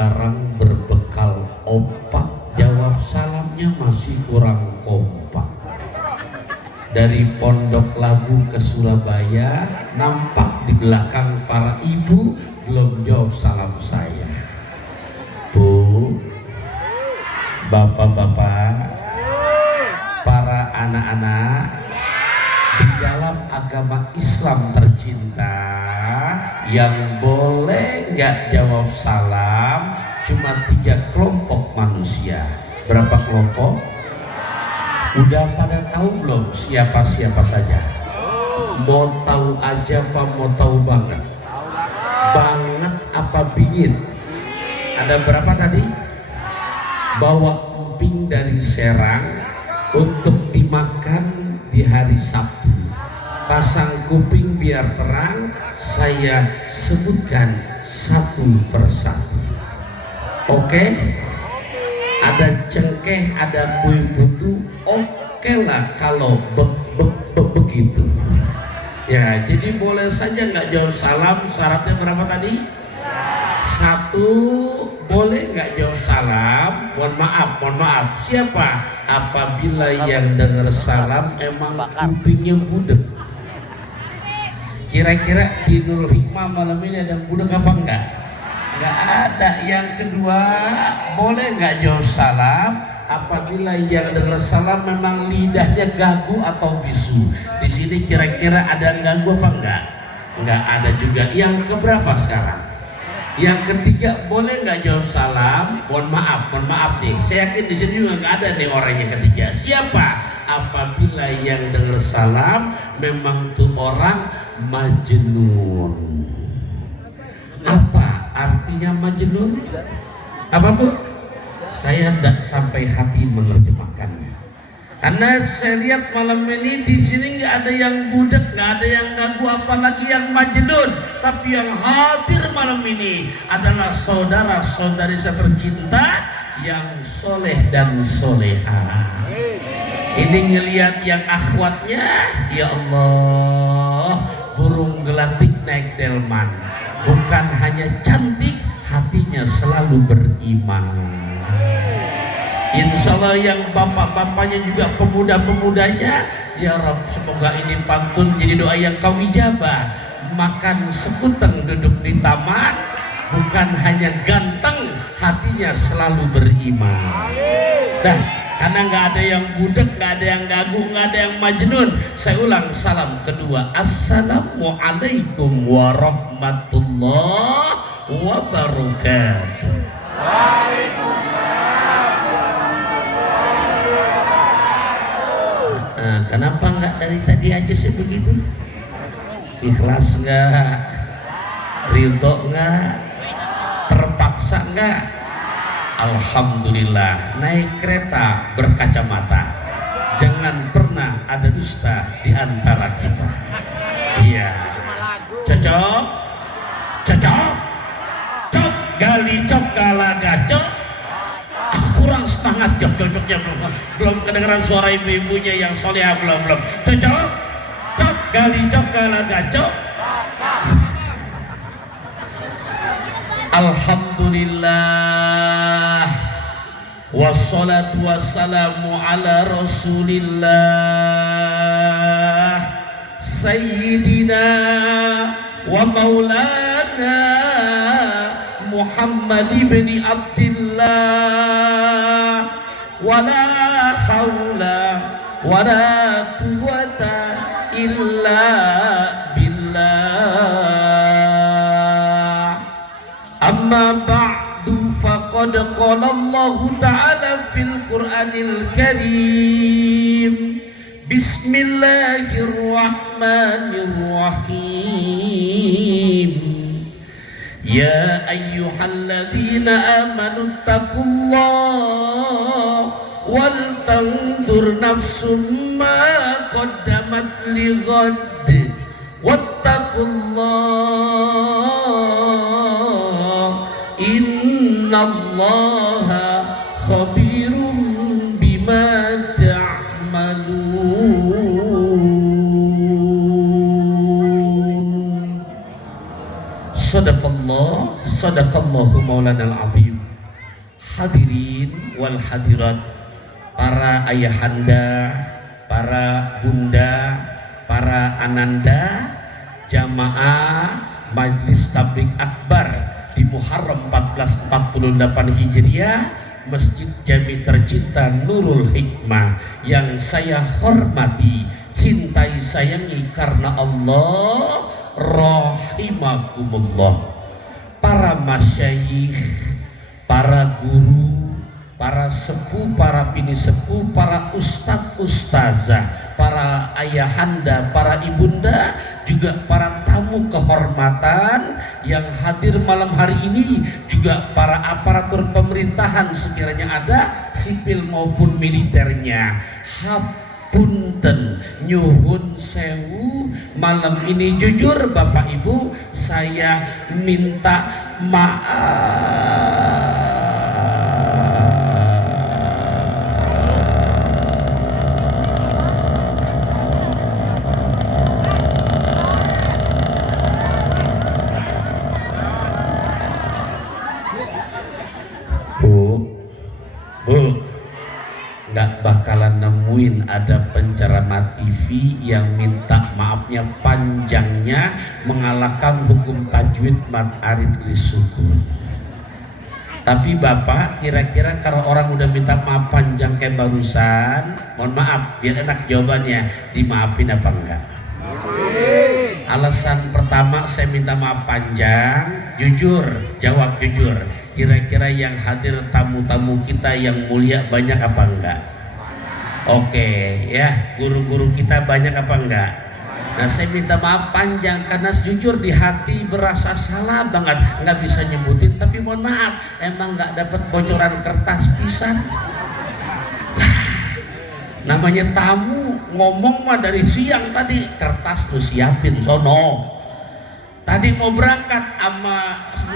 sekarang berbekal opak, jawab salamnya masih kurang kompak. Dari Pondok Labu ke Surabaya, nampak di belakang para ibu belum jawab salam saya. Bu, bapak-bapak, para anak-anak, di dalam agama Islam tercinta, yang boleh nggak jawab salam cuma 3 kelompok manusia. Berapa kelompok? Udah pada tahu belum siapa-siapa saja? Mau tahu aja apa mau tahu banget? Banget apa bingit? Ada berapa tadi? Bawa emping dari Serang untuk dimakan di hari Sabtu. Pasang kuping biar terang, saya sebutkan satu persatu. Oke? Ada cengkeh, ada kue putu, oke lah kalau begitu. Ya, jadi boleh saja nggak jawab salam. Syaratnya berapa tadi? 1, boleh nggak jawab salam? Mohon maaf. Siapa? Apabila yang dengar salam emang kupingnya budek. Kira-kira di Nurul Hikmah malam ini ada yang budek apa enggak? Nggak ada. Yang kedua, boleh nggak jawab salam apabila yang dengar salam memang lidahnya gagu atau bisu. Di sini kira-kira ada yang gagu apa enggak? Nggak ada juga. Yang keberapa sekarang? Yang ketiga, boleh nggak jawab salam? Mohon maaf nih. Saya yakin di sini juga nggak ada nih orang yang ketiga. Siapa? Apabila yang dengar salam memang tuh orang majnun. Apa artinya majnun? Apa Bu? Saya tidak sampai hati menerjemahkannya. Karena saya lihat malam ini di sini nggak ada yang budek, nggak ada yang gagu, apalagi yang majnun. Tapi yang hadir malam ini adalah saudara-saudari saya tercinta yang soleh dan soleha. Ini ngelihat yang akhwatnya, ya Allah, burung gelatik naik delman. Bukan hanya cantik, hatinya selalu beriman. Insya Allah yang bapak-bapaknya juga pemuda-pemudanya, ya Rabb, semoga ini pantun jadi doa yang kau ijabah. Makan sekuteng duduk di taman, bukan hanya ganteng, hatinya selalu beriman. Dah, karena nggak ada yang budek, nggak ada yang gagu, nggak ada yang majnun. Saya ulang salam kedua. Assalamualaikum warahmatullahi wabarakatuh. Kenapa nggak dari tadi aja sih begitu? Ikhlas nggak? Ridho nggak? Terpaksa nggak? Alhamdulillah. Naik kereta berkacamata. Jangan pernah ada dusta di antara kita. Iya. Cocok? Cocok? Cok gali cok galaga cok. Kurang semangat jok cocoknya belum kedengaran suara ibu-ibunya yang soleha belum. Cocok? Cok gali cok galaga cok. Alhamdulillah, wassalatu wassalamu ala rasulillah sayyidina wa maulana Muhammad ibn Abdillah. Wala hawla wala quwata illa billah. Amma ba'du, faqad qala Allah ta'ala fil Qur'anil Karim. Bismillahirrahmanirrahim. Ya ayyuhalladzina amanu taqullaha wal tanzur nafsum ma qaddamat lighad wattaqullaha innallaha khabirum bima ta'malun. Sadaqallahu maulanal azim. Hadirin wal hadirat, para ayahanda, para bunda, para ananda, jamaah Majlis Tabligh Akbar di Muharram 1448 Hijriah, Masjid Jami tercinta Nurul Hikmah yang saya hormati, cintai, sayangi karena Allah, rahimakumullah. Para masyayikh, para guru, para sepuh, para bini sepuh, para ustadz ustazah, para ayahanda, para ibunda, juga para tamu kehormatan yang hadir malam hari ini, juga para aparatur pemerintahan sekiranya ada, sipil maupun militernya. Hapunten, nyuhun sewu, malam ini jujur Bapak Ibu saya minta maaf. Nggak bakalan nemuin ada penceramah TV yang minta maafnya panjangnya mengalahkan hukum tajwid mat arid lisukun. Tapi Bapak, kira-kira kalau orang udah minta maaf panjang kayak barusan, mohon maaf biar enak jawabannya, dimaafin apa enggak? Alasan pertama saya minta maaf panjang, jujur, jawab jujur. Kira-kira yang hadir tamu-tamu kita yang mulia banyak apa enggak? Oke, ya, guru-guru kita banyak apa enggak? Nah, saya minta maaf panjang karena jujur di hati berasa salah banget, nggak bisa nyebutin, tapi mohon maaf, emang nggak dapat bocoran kertas pisan. Namanya tamu ngomong mah dari siang tadi, kertas lu siapin sono. Tadi mau berangkat sama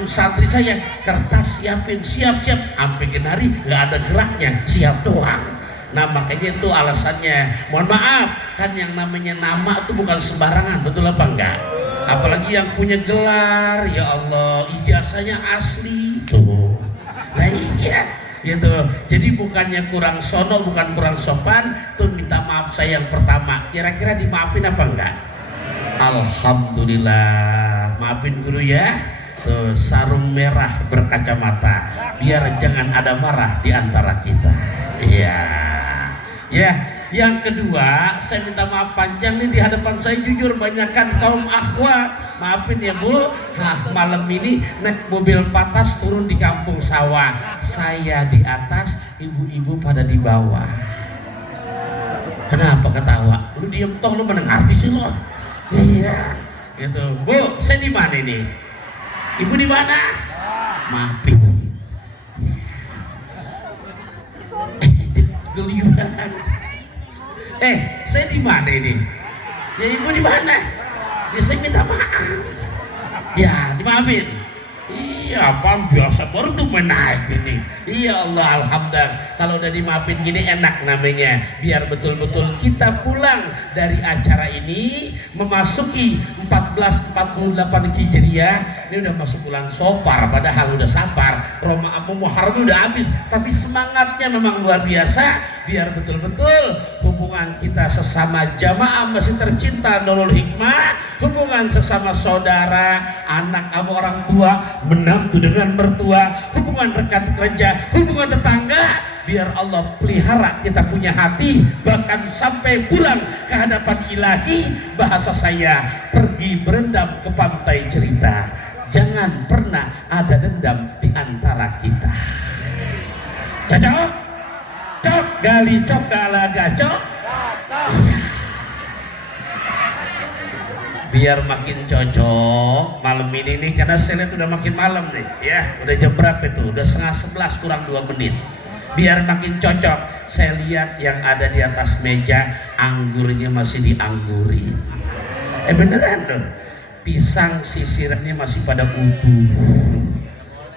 santri saya, kertas siapin, siap-siap, sampai genari nggak ada geraknya, siap doang. Nah makanya itu alasannya, mohon maaf, kan yang namanya nama itu bukan sembarangan, betul apa enggak? Apalagi yang punya gelar, ya Allah, ijazahnya asli tuh. Nah iya, gitu. Jadi bukannya kurang sono, bukan kurang sopan, tuh minta maaf saya yang pertama. Kira-kira dimaafin apa enggak? Alhamdulillah, maafin guru ya. Tuh, sarung merah berkacamata, biar jangan ada marah di antara kita. Iya. Ya, yang kedua, saya minta maaf panjang nih di hadapan saya, jujur banyakkan kaum akhwat. Maafin ya Bu, malam ini naik mobil patas turun di kampung sawah. Saya di atas, ibu-ibu pada di bawah. Kenapa ketawa? Lu diem toh, lu meneng artis sih lo. Iya, gitu. Bu, saya di mana ini? Ibu di mana? Maafin. Geliuran. Saya di mana ini? Ya ibu di mana? Ya saya minta maaf. Ya dimaafin. Iya, apaan biasa baru tuh menaik ini. Iya Allah, alhamdulillah. Kalau udah dimaafin gini enak namanya. Biar betul-betul kita pulang dari acara ini memasuki 1448 Hijriah. Ini udah masuk bulan Sopar, padahal udah Sapar. Muharram udah habis, tapi semangatnya memang luar biasa. Biar betul-betul hubungan kita sesama jamaah masih tercinta Nurul Hikmah, hubungan sesama saudara, anak sama orang tua, menantu dengan mertua, hubungan rekan kerja, hubungan tetangga, biar Allah pelihara kita punya hati, bahkan sampai pulang ke hadapan ilahi. Bahasa saya, pergi berendam ke pantai cerita, jangan pernah ada dendam di antara kita. Cocok? Cok gali cok galaga cok. Biar makin cocok malam ini nih, karena saya lihat udah makin malam nih ya, udah jam berapa itu, udah 10:30 kurang 2 menit. Biar makin cocok, saya lihat yang ada di atas meja anggurnya masih dianggurin. Beneran loh, pisang sisirannya masih pada utuh.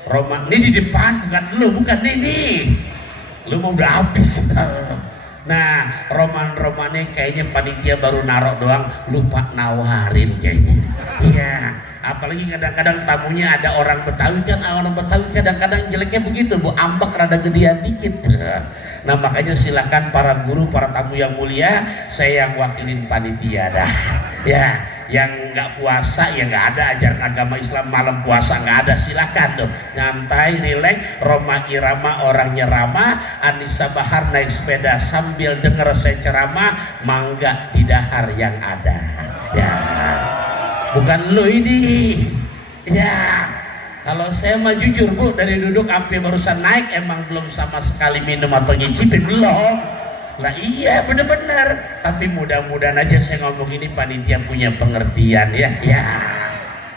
Roman ini di depan, bukan lu, bukan ini, lu mau udah habis. Nah, roman-romannya kayaknya panitia baru narok doang, lupa nawarin kayaknya. Iya, apalagi kadang-kadang tamunya ada orang Betawi kan, orang Betawi kadang-kadang jeleknya begitu Bu, ambek rada gedean dikit. Nah makanya silakan para guru, para tamu yang mulia, saya yang wakilin panitia dah ya. Yang nggak puasa ya nggak ada ajaran agama Islam malam puasa, nggak ada, silakan tuh nyantai rileks. Roma Irama orangnya ramah, Anissa Bahar naik sepeda sambil denger saya ceramah, mangga di dahar yang ada ya, bukan lo ini ya. Kalau saya mah jujur Bu, dari duduk sampai barusan naik emang belum sama sekali minum atau nyicipin, belum lah. Iya bener-bener, tapi mudah-mudahan aja saya ngomong ini panitia punya pengertian ya. Ya,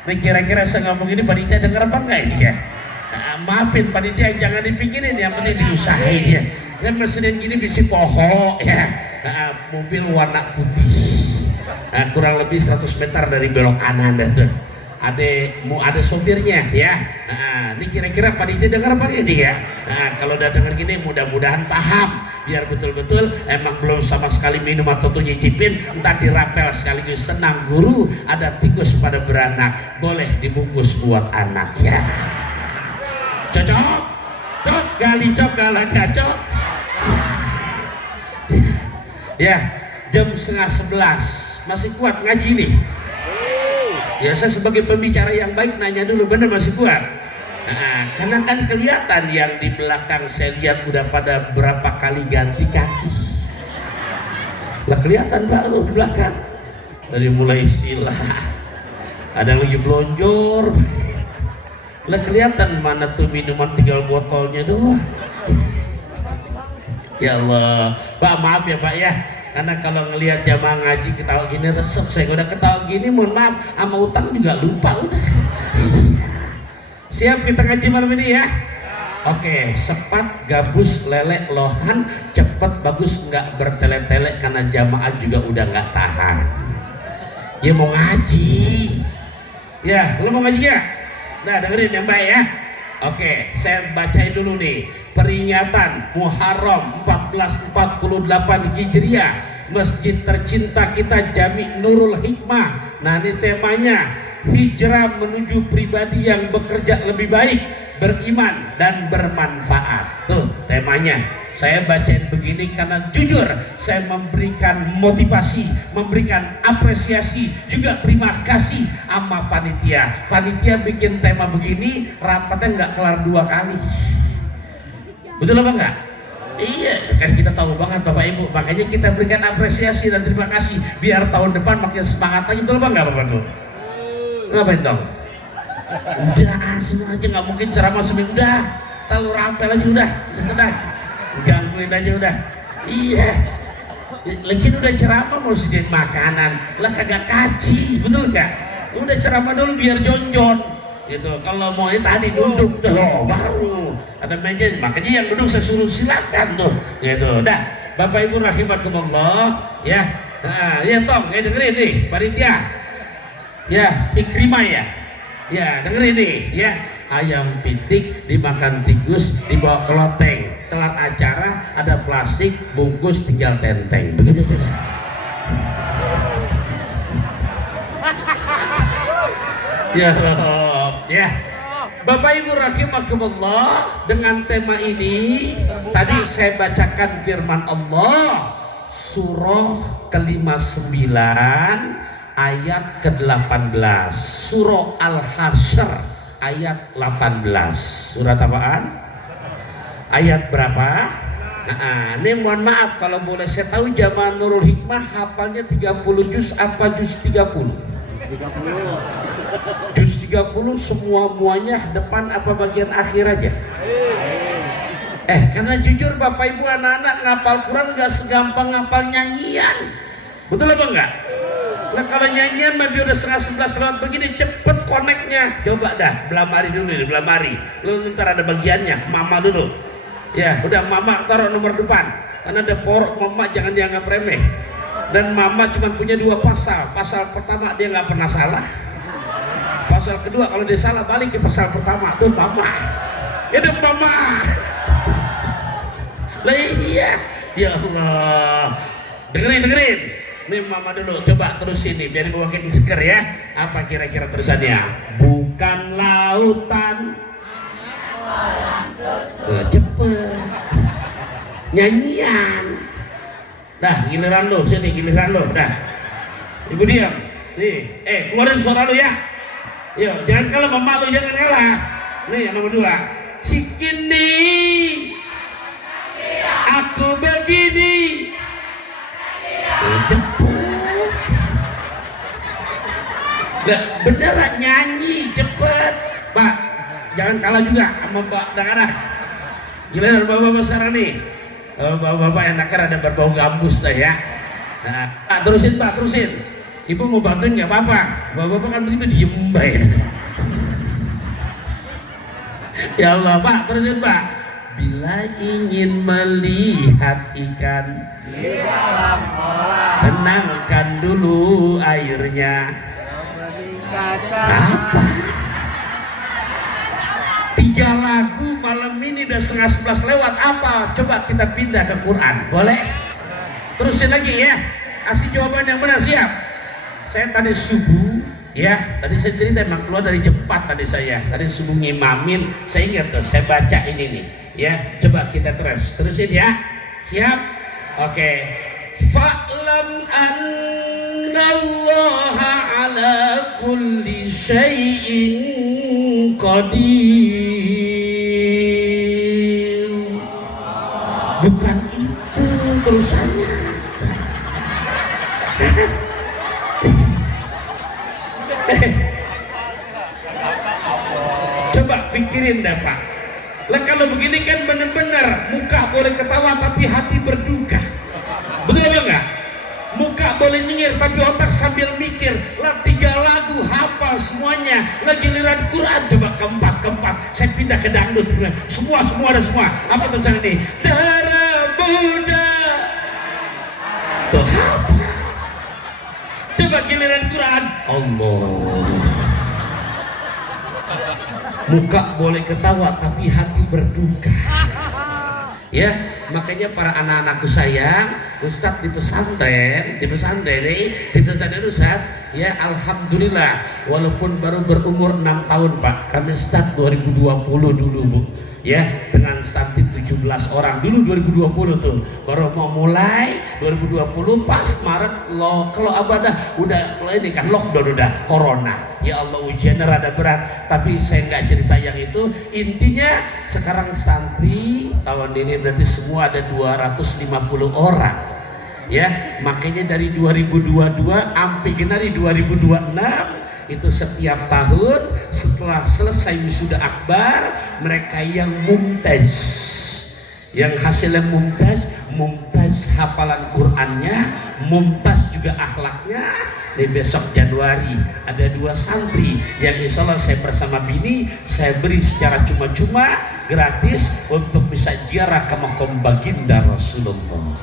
nah kira-kira saya ngomong ini panitia denger apa enggak ini ya? Nah, maafin panitia, jangan dipikirin, yang penting diusahain ya. Kan mesin gini bisi poho ya. Nah, mobil warna putih, nah, kurang lebih 100 meter dari belok kanan dah tuh. Ada sopirnya ya. Nah, ini kira-kira panitia dengar apa ini ya? Nah, kalau udah dengar gini mudah-mudahan paham, biar betul-betul emang belum sama sekali minum atau tuh nyicipin, entar dirapel sekaligus senang. Guru ada tikus pada beranak, boleh dibungkus buat anak ya. Cocok? Cok gali cok galah cocok. Ya, jam 10:30 masih kuat ngaji nih. Ya saya sebagai pembicara yang baik nanya dulu, bener masih kuat? Nah, karena kan kelihatan yang di belakang saya lihat udah pada berapa kali ganti kaki. Lah kelihatan Pak lo di belakang, dari mulai sila, ada yang lagi belonjor. Lah kelihatan mana tuh minuman tinggal botolnya doang. Ya Allah, Pak maaf ya Pak ya. Karena kalau ngelihat jamaah ngaji ketawa gini resep, saya udah ketawa gini mohon maaf, sama utang juga lupa udah. Siap kita ngaji malam ini ya? Oke, sepat, gabus, lele, lohan, cepet, bagus, nggak bertele-tele karena jamaah juga udah nggak tahan. Ya mau ngaji, ya lo mau ngaji ya? Nah dengerin yang baik ya. Oke, saya bacain dulu nih peringatan Muharram 1448 Hijriah, masjid tercinta kita Jami Nurul Hikmah. Nah ini temanya hijrah menuju pribadi yang bekerja lebih baik, beriman dan bermanfaat. Tuh temanya. Saya bacain begini karena jujur saya memberikan motivasi, memberikan apresiasi, juga terima kasih sama panitia. Panitia bikin tema begini, rapatnya nggak kelar 2 kali. Betul apa enggak? Iya, kan kita tahu banget Bapak Ibu, makanya kita berikan apresiasi dan terima kasih biar tahun depan makin semangat lagi. Betul apa enggak Bapak Ibu? Ngapain dong? Udah asal aja, nggak mungkin ceramah seminggu, udah terlalu rapel aja, udah gangguin aja udah. Iya, lagi udah ceramah mau sediain makanan lah kagak kaji, betul nggak? Udah ceramah dulu biar jonjon gitu. Kalau mau tadi duduk tuh baru ada meja, makanya yang duduk saya suruh silakan tuh gitu. Dah Bapak Ibu rahimakumullah ya. Nah ya Tom, dengerin nih panitia ya, Ikrimah ya dengerin nih ya. Ayam pitik dimakan tikus dibawa ke loteng, telat acara ada plastik bungkus tinggal tenteng, begitu ya Rob ya. Bapak Ibu rahimakumullah, dengan tema ini tadi saya bacakan firman Allah surah ke-59 ayat ke-18, surah Al-Hasyr ayat 18. Surat apaan? Ayat berapa? Nah, ini mohon maaf kalau boleh saya tahu jamaah Nurul Hikmah hafalnya 30 juz apa juz 30? 30. Juz 30 semua-muanya depan apa bagian akhir aja? Karena jujur Bapak Ibu anak-anak ngapal Quran gak segampang ngapal nyanyian. Betul apa enggak? Nah kalau nyanyian mah biar udah 10:30 lewat begini cepet koneknya. Coba dah belamari dulu nih, belamari. Lu ntar ada bagiannya, mama dulu. Ya udah mama taruh nomor depan. Karena ada porok mama jangan dianggap remeh. Dan mama cuma punya 2 pasal. Pasal pertama dia nggak pernah salah. Pasal kedua kalau dia salah balik ke pasal pertama tuh mama. Hidup mama. Lah iya. Ya Allah. Dengerin. nih mama dulu, coba terus ini biar gue makin seger ya. Apa kira-kira terusannya? Bukan lautan. Cepet. Nyanyian. Dah giliran lo, sini giliran lo. Dah. Ibu diam. Nih, keluarin suara lo ya. Yuk, jangan kalah mama lo, jangan kalah. Nih yang nomor 2. Sikini. Aku begini. Cepet. Beneran nyanyi cepet Pak, jangan kalah juga sama Mbak Dangana. Gila bapak-bapak sekarang nih, bapak-bapak yang nakar ada berbau gambus lah ya. Nah, Pak terusin Pak, terusin. Ibu mau bantuin nggak apa-apa, bapak-bapak kan begitu diem baik. Ya Allah Pak, terusin Pak. Bila ingin melihat ikan di dalam kolam, tenangkan dulu airnya. Apa? 3 lagu malam ini udah 10:30 lewat. Apa? Coba kita pindah ke Quran, boleh? Terusin lagi ya. Kasih jawaban yang benar, siap? Saya tadi subuh, ya, tadi saya cerita emang keluar dari Jepat tadi saya. Tadi subuh ngimamin, saya ingat tuh, saya baca ini nih. Ya, coba kita terusin ya. Siap? Oke. Fa'lam annallaha ala kulli syai'in qadir. Bukan itu terusannya. Coba pikirin dah Pak. Lah kalau begini kan benar-benar muka boleh ketawa tapi hati berduka. Betul apa enggak? Muka boleh nyengir tapi otak sambil mikir. Lah 3 lagu hafal semuanya. Lah giliran Quran coba keempat. Saya pindah ke dangdut. Semua ada semua. Apa tulisan ini? Darah Buddha. Tuh apa? Coba giliran Quran. Allah. Muka boleh ketawa tapi hati berduka. Ya, makanya para anak-anakku sayang, Ustadz di pesantren Ustadz, ya alhamdulillah, walaupun baru berumur 6 tahun Pak, kami start 2020 dulu Bu, ya, dengan santri 17 orang dulu 2020 tuh, baru mau mulai 2020 pas Maret kalau abadah udah kalau ini kan lockdown udah corona. Ya Allah ujiannya rada berat, tapi saya nggak cerita yang itu. Intinya sekarang santri tahun ini berarti semua ada 250 orang. Ya, makanya dari 2022 sampai genari 2026 itu setiap tahun setelah selesai wisuda akbar mereka yang mumtaz, yang hasilnya mumtaz hafalan Qurannya, mumtaz juga akhlaknya. Di besok Januari ada 2 santri yang insya Allah saya bersama bini saya beri secara cuma-cuma gratis untuk bisa ziarah ke makam baginda Rasulullah.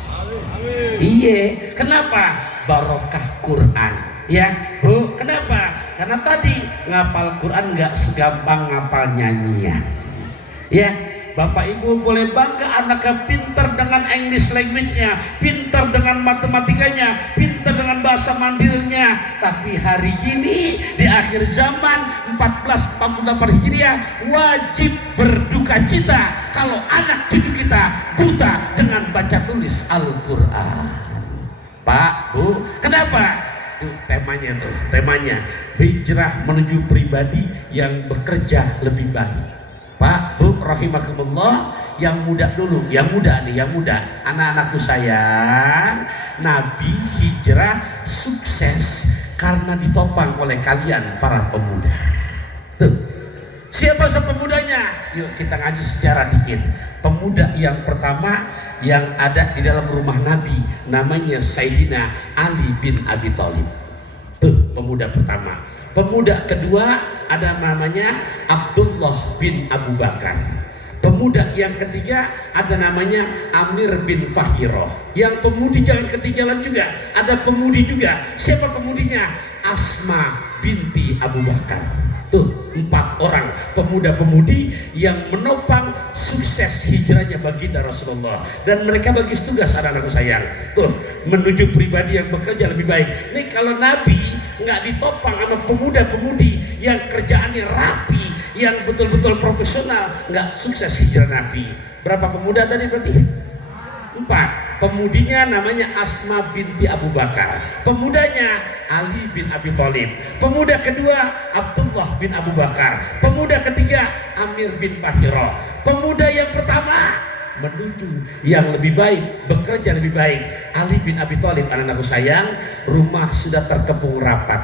Iya, kenapa? Barokah Quran. Ya Bu, kenapa? Karena tadi ngapal Quran nggak segampang ngapal nyanyian. Ya, Bapak Ibu boleh bangga anaknya pintar dengan English language-nya, pintar dengan matematikanya, pintar dengan bahasa Mandarinnya. Tapi hari ini di akhir zaman 1448 Hijriah wajib berduka cita kalau anak cucu kita buta dengan baca tulis Al-Quran. Pak, Bu, kenapa? Temanya hijrah menuju pribadi yang bekerja lebih baik. Pak, Bu, rahimakumullah, yang muda dulu, yang muda, anak-anakku sayang, Nabi hijrah sukses karena ditopang oleh kalian para pemuda. Tuh, siapa pemudanya? Yuk kita ngaji sejarah dikit. Pemuda yang pertama yang ada di dalam rumah Nabi namanya Sayyidina Ali bin Abi Thalib. Tuh, pemuda pertama. Pemuda kedua ada namanya Abdullah bin Abu Bakar. Pemuda yang ketiga ada namanya Amir bin Fahiroh. Yang pemudi jangan ketinggalan juga, ada pemudi juga. Siapa pemudinya? Asma binti Abu Bakar. Tuh, 4 orang pemuda-pemudi yang menopang sukses hijrahnya baginda Rasulullah, dan mereka bagi tugas anak-anakku sayang tuh menuju pribadi yang bekerja lebih baik. Nih kalau Nabi nggak ditopang sama pemuda-pemudi yang kerjaannya rapi, yang betul-betul profesional, nggak sukses hijrah Nabi. Berapa pemuda tadi berarti? 4. Pemudinya namanya Asma binti Abu Bakar, pemudanya Ali bin Abi Thalib, pemuda kedua Abdullah bin Abu Bakar, pemuda ketiga Amir bin Fahira. Pemuda yang pertama menuju yang lebih baik, bekerja lebih baik, Ali bin Abi Thalib. Anak-anakku sayang, rumah sudah terkepung rapat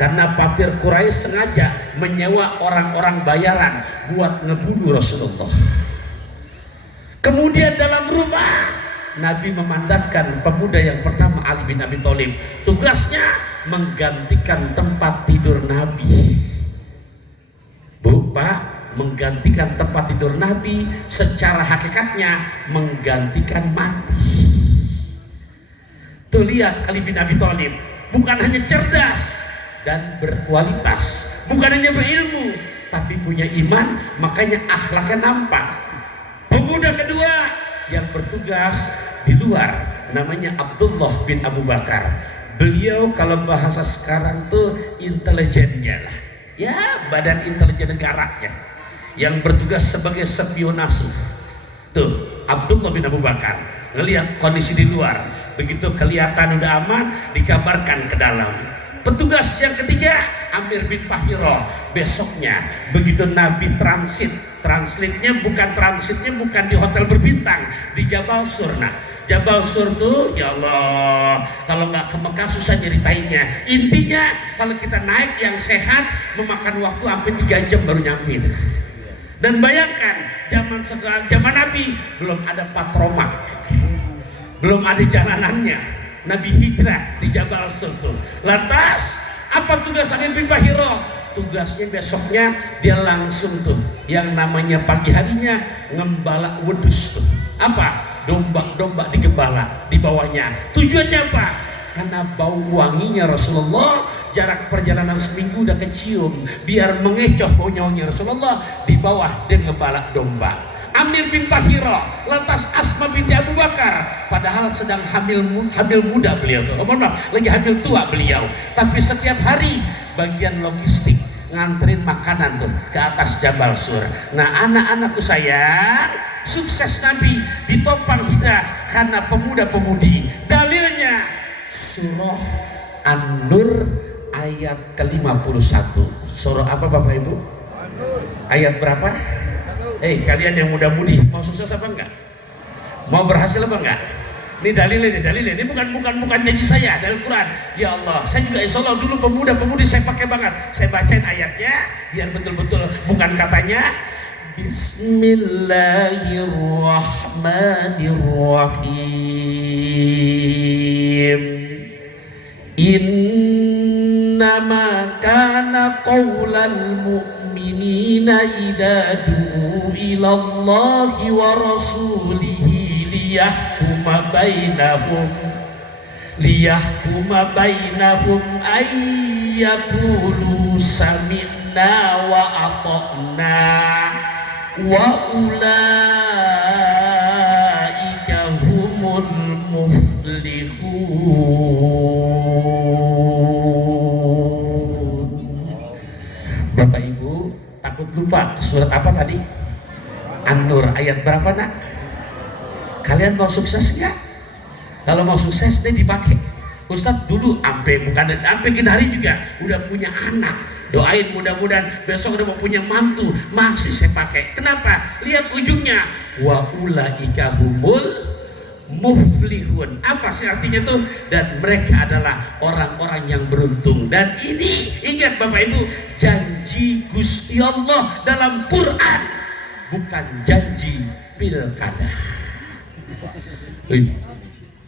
karena Papir Quraisy sengaja menyewa orang-orang bayaran buat ngebunuh Rasulullah. Kemudian dalam rumah Nabi memandatkan pemuda yang pertama Ali bin Abi Thalib, tugasnya menggantikan tempat tidur Nabi. Bu, Pak, menggantikan tempat tidur Nabi secara hakikatnya menggantikan mati. Tuh lihat Ali bin Abi Thalib bukan hanya cerdas dan berkualitas, bukan hanya berilmu, tapi punya iman, makanya akhlaknya nampak. Pemuda kedua yang bertugas di luar namanya Abdullah bin Abu Bakar. Beliau kalau bahasa sekarang tuh intelijennya lah, ya badan intelijen negaranya, yang bertugas sebagai spionase. Tuh Abdullah bin Abu Bakar ngelihat kondisi di luar, begitu kelihatan udah aman dikabarkan ke dalam. Petugas yang ketiga Amir bin Fahira. Besoknya begitu Nabi transitnya bukan di hotel berbintang, di Jabal Sur. Nah, Jabal Sur tuh ya Allah, kalau nggak ke Mekah susah nyeritainnya. Intinya kalau kita naik yang sehat memakan waktu hampir 3 jam baru nyampe. Dan bayangkan zaman Nabi belum ada patromak, belum ada jalanannya. Nabi hijrah di Jabal Sur tuh. Lantas apa tugas Amir bin Fahira? Tugasnya besoknya dia langsung tuh yang namanya pagi harinya ngembala wedus tuh. Apa? Domba digembala di bawahnya. Tujuannya apa? Karena bau wanginya Rasulullah, jarak perjalanan seminggu udah kecium, biar mengecoh bau nyawanya Rasulullah di bawah dia ngembala domba. Amir bin Fahira, lantas Asma binti Abu Bakar, padahal sedang hamil muda beliau tuh, lagi hamil tua beliau, tapi setiap hari bagian logistik nganterin makanan tuh ke atas Jabal Sur. Nah anak-anakku sayang, sukses Nabi ditopang hijrah karena pemuda-pemudi. Dalilnya surah An-Nur ayat ke-51. Surah apa Bapak Ibu? Ayat berapa? Kalian yang muda-mudi mau sukses apa enggak? Mau berhasil apa enggak? Ini dalilnya, ini bukan janji saya, dari Quran. Ya Allah, saya juga insya Allah dulu pemuda-pemudi saya pakai banget. Saya bacain ayatnya biar betul-betul bukan katanya. Bismillahirrahmanirrahim. Innama kana qaulal mu'minina idza du'u ila Allahi wa rasulihi liyahkuma bainahum ay yaqulu sami'na wa ata'na wa ulaika humul muflihun. Bapak Ibu takut lupa surat apa tadi? An-Nur ayat berapa nak? Kalian mau sukses nggak? Kalau mau sukses deh dipakai. Ustadz dulu sampai gini hari juga udah punya anak. Doain mudah-mudahan besok udah mau punya mantu, masih saya pakai. Kenapa? Lihat ujungnya. Wa ulaika humul muflihun. Apa sih artinya tuh? Dan mereka adalah orang-orang yang beruntung. Dan ini ingat Bapak Ibu, janji Gusti Allah dalam Quran, bukan janji pilkada.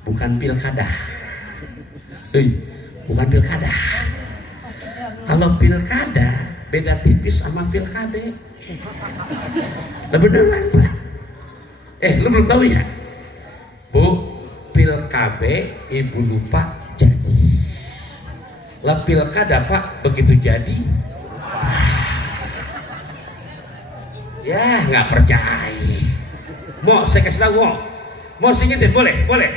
Bukan pilkada. Bukan pilkada. Kalau pilkada beda tipis sama pilkade. Lah beneran Pak. Lu belum tahu ya? Bu, pilkade ibu lupa jadi. Lah pilkada Pak begitu jadi. Ya nggak percaya. Mau saya kasih tahu, mau singitin boleh, boleh.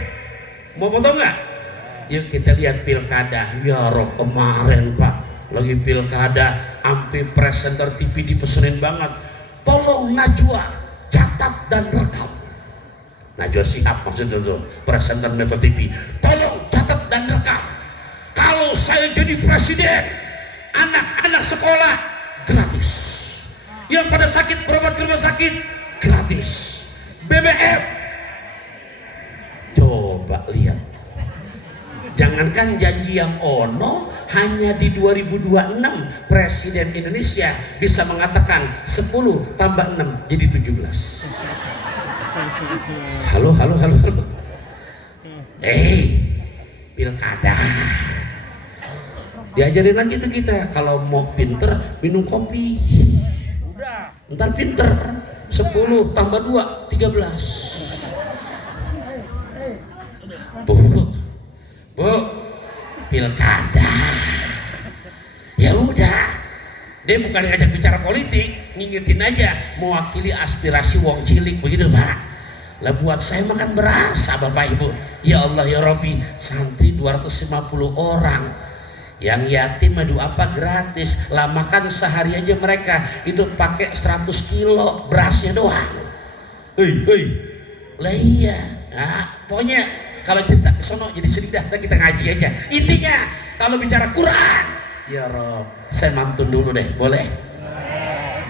Mau foto nggak? Yuk kita lihat pilkada. Ya Rob, kemarin Pak lagi pilkada, sampai presenter TV dipesenin banget. Tolong Najwa catat dan rekam. Najwa Shihab maksudnya tuh, presenter Metro TV. Tolong catat dan rekam. Kalau saya jadi presiden, anak-anak sekolah gratis. Yang pada sakit berobat ke rumah sakit gratis. BBM. Coba lihat. Jangankan janji yang ono, hanya di 2026 Presiden Indonesia bisa mengatakan 10 tambah 6 jadi 17. Halo. Pilkada. Diajarin lagi tuh kita, kalau mau pinter minum kopi. Ntar pinter. 10 tambah 2 13. Bu, pilkada. Ya udah. Dia bukan ngajak bicara politik, ngingetin aja, mewakili aspirasi wong cilik begitu, Pak. Lah buat saya makan berasa Bapak Ibu. Ya Allah ya Robbi, santri 250 orang. Yang yatim aduh apa gratis. Lah makan sehari aja mereka itu pakai 100 kilo berasnya doang. Hei. Lah iya. Nah, pokoknya kalau cerita sono jadi sedih dah, kita ngaji aja. Intinya kalau bicara Quran, ya Rob, saya mantun dulu deh, boleh?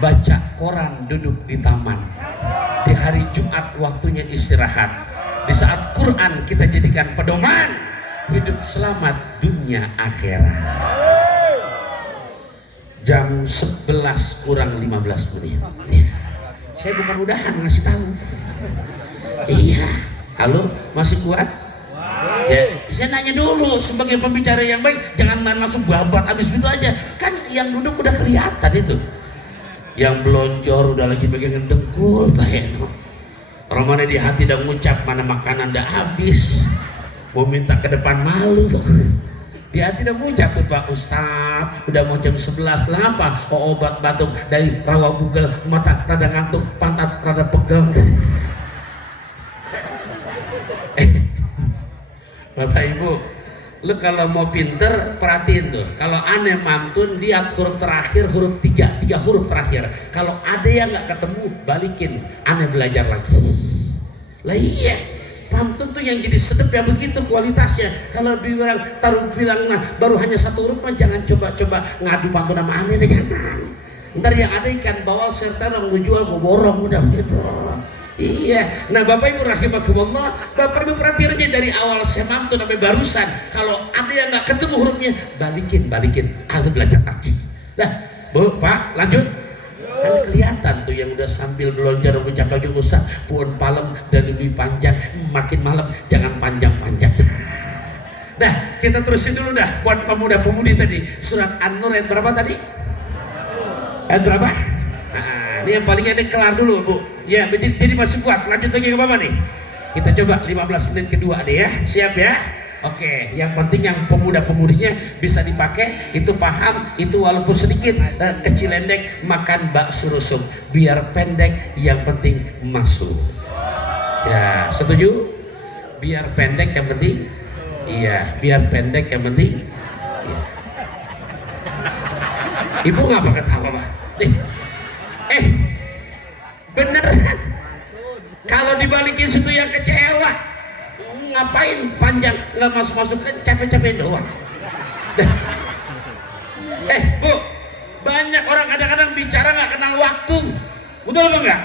Baca Quran duduk di taman. Di hari Jumat waktunya istirahat. Di saat Quran kita jadikan pedoman hidup selamat dunia akhirat. Jam 11 kurang 15 menit. Ya. Saya bukan udahan ngasih tahu. Iya. Halo, masih kuat? Ya, saya nanya dulu sebagai pembicara yang baik, jangan main langsung babat habis itu aja. Kan yang duduk udah kelihatan itu. Yang belonjor udah lagi pegangan dengkul, baik. Orang mana di hati udah ngucap mana makanan udah habis. Mau minta ke depan malu. Di hati udah ngucap tuh Pak Ustadz, udah mau jam 11 lah apa? Oh, obat batuk dari rawa bugel, mata rada ngantuk, pantat rada pegel. Bapak Ibu, lu kalau mau pinter perhatiin tuh. Kalau aneh mantun lihat huruf terakhir, huruf tiga huruf terakhir. Kalau ada yang nggak ketemu balikin, aneh belajar lagi. Lah iya, pantun tuh yang jadi sedep ya begitu kualitasnya. Kalau bilang bilang nah baru hanya satu huruf mah jangan coba-coba ngadu pantun sama aneh deh, jangan. Ntar yang ada ikan bawal serta orang mau jual gue borong udah begitu. Iya, nah Bapak Ibu rahimakumullah, Bapak Ibu perhatiin aja dari awal saya mantun sampai barusan. Kalau ada yang nggak ketemu hurufnya, balikin, harus belajar lagi. Nah, Bu, Pak, lanjut. Kan kelihatan tuh yang udah sambil belonjar mencapai usah pohon palem dan lebih panjang, makin malam jangan panjang-panjang. Nah, kita terusin dulu dah buat pemuda-pemudi tadi. Surat An-Nur ayat berapa tadi? Ayat berapa? Nah, ini yang paling ada kelar dulu, Bu. Ya, jadi masih kuat. Lanjut lagi ke bawah nih. Kita coba 15 menit kedua deh ya. Siap ya? Oke, yang penting yang pemuda-pemudinya bisa dipakai, itu paham, itu walaupun sedikit kecil endek makan bakso rusuk. Biar pendek, yang penting masuk. Ya, setuju? Biar pendek yang penting. Iya, biar pendek yang penting. Iya. Ibu ngapa ketawa, Pak? Beneran. Kalau dibalikin situ yang kecewa, ngapain panjang nggak masuk kan capek-capek doang. Bu, banyak orang kadang-kadang bicara nggak kenal waktu, betul apa enggak?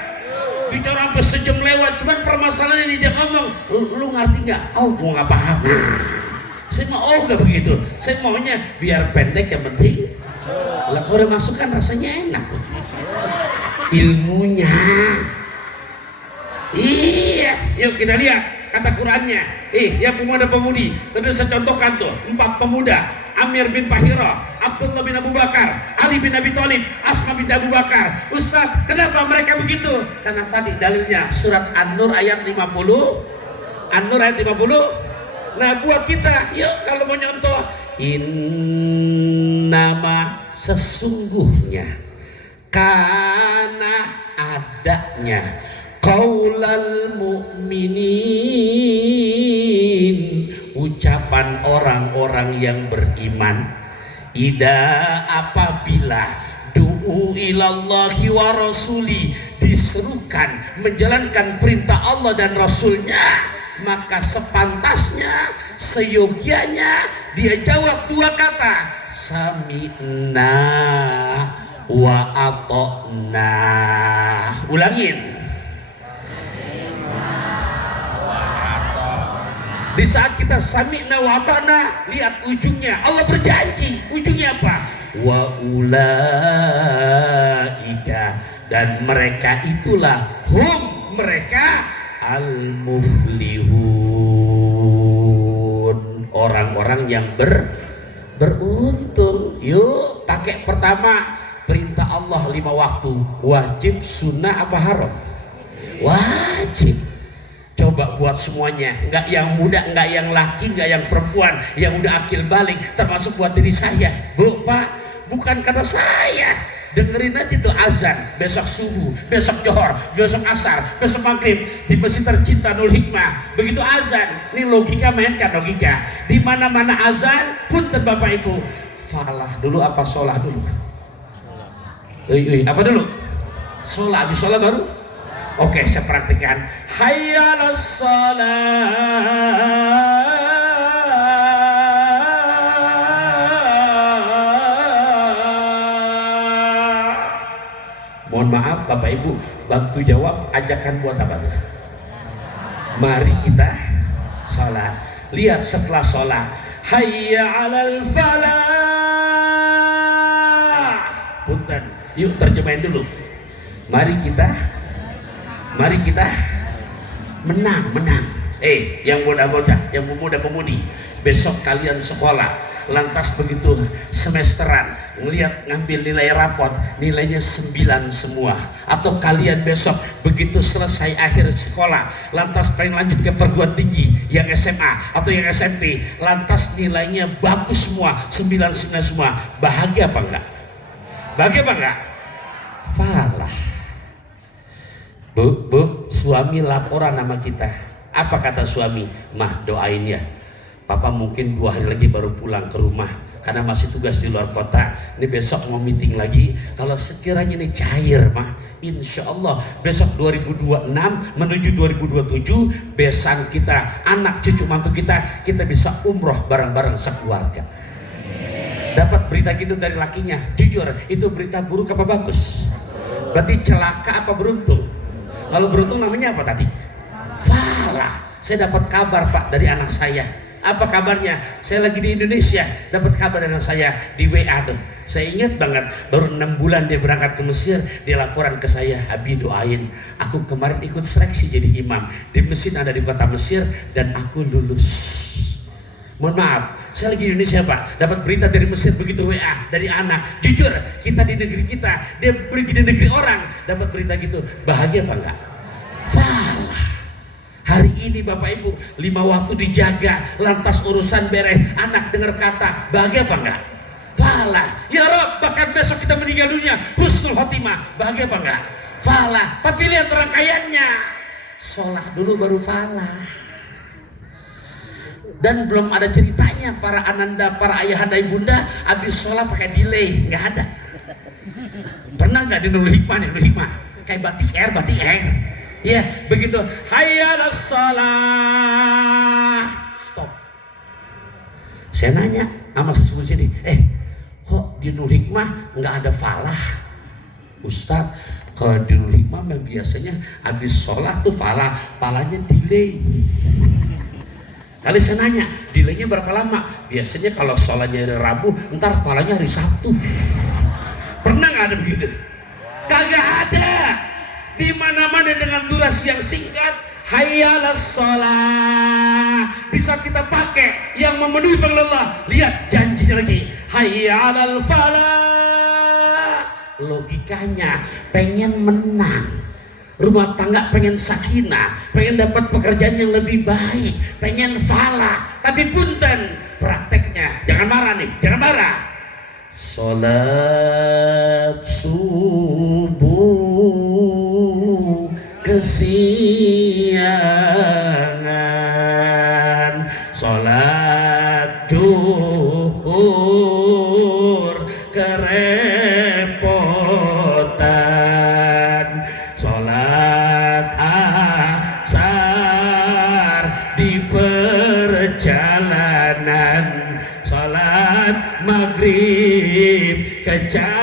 Bicara sampai sejam lewat, cuman permasalahan ini dia ngomong, lu ngerti nggak? Oh, gua nggak paham. Saya mau nggak begitu. Saya maunya biar pendek yang penting. Lah kalau udah masuk kan rasanya enak. Ilmunya. Iya, yuk kita lihat kata Qurannya. Yang pemuda-pemudi, tadi saya contohkan tuh 4 pemuda: Amir bin Fahira, Abdullah bin Abu Bakar, Ali bin Abi Thalib, Asma bin Abu Bakar. Ustaz, kenapa mereka begitu? Karena tadi dalilnya surat An-Nur ayat 50. An-Nur ayat 50. Nah, buat kita, yuk kalau mau nyontoh, innama sesungguhnya karena adanya qaulal mu'minin, ucapan orang-orang yang beriman, apabila du'u ilallahi wa rasuli, diserukan menjalankan perintah Allah dan Rasulnya, maka sepantasnya, seyogianya dia jawab dua kata, sami'na wa ata'na. Ulangin. Di saat kita sami'na wa ata'na, lihat ujungnya. Allah berjanji, ujungnya apa? Wa ulaika, dan mereka itulah mereka al-muflihun, orang-orang yang beruntung. Yuk, pakai pertama perintah Allah 5 waktu, wajib, sunnah apa haram? Wajib. Coba buat semuanya, nggak yang muda, nggak yang laki, nggak yang perempuan, yang udah akil balik, termasuk buat diri saya. Bu, Pak, bukan kata saya, dengerin aja tuh azan besok subuh, besok johor, besok asar, besok maghrib di masjid tercinta Nurul Hikmah. Begitu azan, ini logika, mainkan logika. Di mana-mana azan, punten Bapak Ibu, falah dulu apa sholah dulu? Apa dulu? Sholah, habis sholah baru? Oke, saya praktikkan. Hayya 'alas shalah. Mohon maaf Bapak Ibu, bantu jawab ajakan buat apa tuh? Mari kita sholat. Lihat setelah sholat, hayya 'alal falah. Punten, yuk terjemahin dulu. Mari kita menang. Yang muda-muda, yang pemuda-pemudi, besok kalian sekolah, lantas begitu semesteran ngelihat ngambil nilai rapot, nilainya 9 semua. Atau kalian besok begitu selesai akhir sekolah, lantas pengen lanjut ke perguruan tinggi, yang SMA atau yang SMP, lantas nilainya bagus semua, 9 semua. Bahagia apa enggak? Bahagia apa enggak? Falah. Bu, suami laporan sama kita. Apa kata suami? Mah, doain ya, Papa mungkin 2 hari lagi baru pulang ke rumah karena masih tugas di luar kota. Ini besok mau meeting lagi. Kalau sekiranya ini cair, mah, insya Allah besok 2026 menuju 2027, besan kita, anak cucu mantu kita bisa umroh bareng-bareng sekeluarga. Dapat berita gitu dari lakinya, jujur itu berita buruk apa bagus? Berarti celaka apa beruntung? Kalau beruntung namanya apa tadi? Falah. Saya dapat kabar Pak dari anak saya. Apa kabarnya? Saya lagi di Indonesia, dapat kabar dari anak saya di WA tuh. Saya ingat banget, baru 6 bulan dia berangkat ke Mesir, dia laporan ke saya, Abi doain, aku kemarin ikut seleksi jadi imam di mesin ada di kota Mesir dan aku lulus. Mohon maaf, saya lagi di Indonesia Pak, dapat berita dari Mesir begitu WA dari anak. Jujur, kita di negeri kita, dia pergi di negeri orang, dapat berita gitu, bahagia apa enggak? Falah. Hari ini Bapak Ibu 5 waktu dijaga, lantas urusan beres, anak dengar kata, bahagia apa enggak? Falah. Ya Rob, bahkan besok kita meninggal dunia, husnul khotimah, bahagia apa enggak? Falah. Tapi lihat rangkaiannya, sholat dulu baru falah. Dan belum ada ceritanya para ananda, para ayahanda ibunda habis sholat pakai delay, nggak ada. Pernah nggak di Nurul Hikmah nih, Nurul Hikmah kayak batik air, ya begitu. Hayya 'alas shalah, stop. Saya nanya sama sesepuh sini, kok di Nurul Hikmah nggak ada falah, Ustadz? Kalau di Nurul Hikmah biasanya habis sholat tuh falah, palanya delay. Kali saya nanya, delaynya berapa lama? Biasanya kalau sholatnya hari Rabu, ntar falanya hari Sabtu. Pernah nggak ada begitu? Kagak ada. Di mana-mana dengan durasi yang singkat, hayya 'alas shalah. Bisa kita pakai yang memenuhi panggilan Allah. Lihat janjinya lagi, hayya 'alal falah. Logikanya pengen menang. Rumah tangga pengen sakinah, pengen dapat pekerjaan yang lebih baik, pengen falah. Tapi punten, prakteknya jangan marah nih, jangan marah. Sholat subuh kesiangan, sholat zuhur kerepotan, sholat asar di perjalanan, sholat maghrib kecapean,